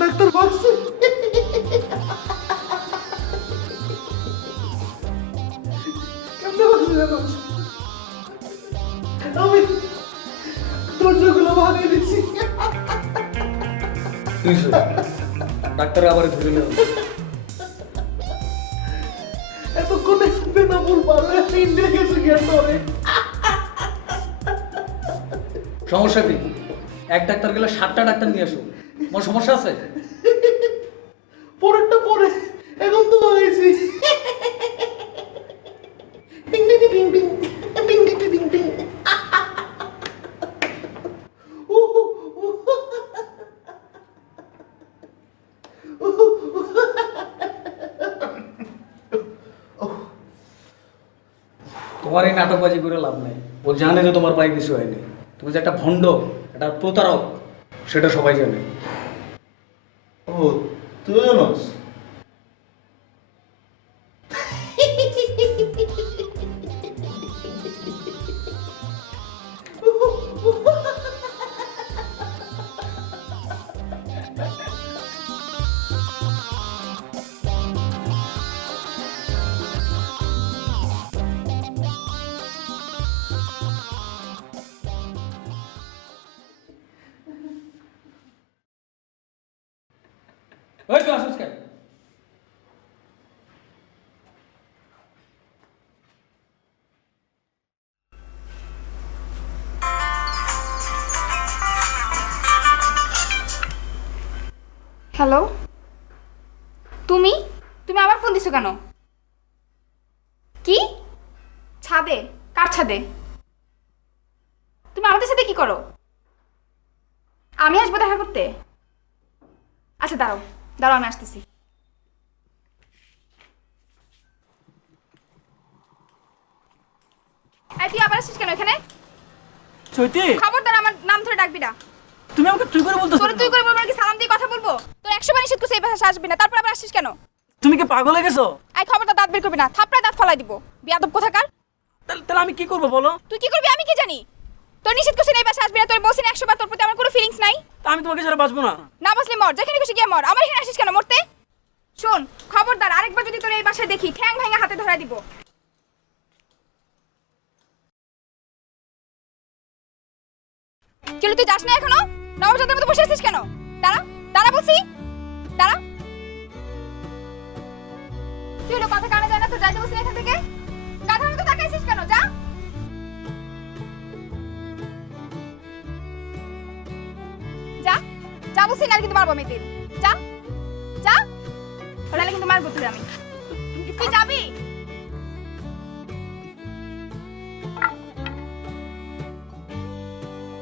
Doctor বলছে ভাঙিয়ে doctor আবার ধরে নেব এতক্ষণে বেনাপুর ইন্ডিয়া গেছে সমস্যা কি? এক ডাক্তার গেলে সাতটা ডাক্তার নিয়ে আসো। তোমার সমস্যা আছে? পরেরটা পরে এখন তো হয়েছি। তোমার এই নাটকবাজি করে লাভ নেই। ও জানে যে তোমার পায়ে কিছু হয়নি। তুমি যে একটা ভণ্ড, একটা প্রতারক, সেটা সবাই জানে। ও, তুইও জানোস? ওই তো আসুস হ্যালো তুমি? তুমি আবার ফোন দিছো কেন? কি? ছাদে, কার ছাদে? তুমি আমাদের সাথে কি করো? আমি আসব দেখা করতে? আচ্ছা দাঁড়াও। দাঁড়াও আমি আসতেছি। এই, তুই আবার আসছিস কেন এখানে? চৈতি! খবরদার আমার নাম ধরে ডাকবি না। তুমি আমাকে তুই করে বলতেছো তোরে তুই করে বলব নাকি সালাম দিয়ে কথা বলব? তোর একশো বার নিষেধ করছে এই ভাষা আসবি না তারপর আবার আসছিস কেন? তুমি কি পাগল হয়ে গেছো? এই খবরদার দাঁত বের করবি না থাপড়ায় দাঁত ফলাই দিব। বিয়াদব কোথাকার? তাহলে তাহলে আমি কি করব বলো? তুই কি করবি আমি কি জানি? তোর নিষেধ করছে নেই এই বাসা আসবি না তোর বসে একশো বার তোর প্রতি আমার কোনো ফিলিংস নাই। তো আমি তোমাকে ছাড়া বাঁচবো না। না বসলে মর যেখানে খুশি গিয়ে মর। আমার এখানে আসিস কেন মরতে? শোন খবরদার আরেকবার যদি তোর এই বাসায় দেখি ঠ্যাং ভাঙা হাতে ধরা দিব। চলো তুই যাস না এখনও? নবজাতের মতো বসে আছিস কেন? দাঁড়া। যা বলছি না কিন্তু মারবো আমি তুই যা যা। ওনালে কিন্তু মারবো তুই আমি। তুই যাবি?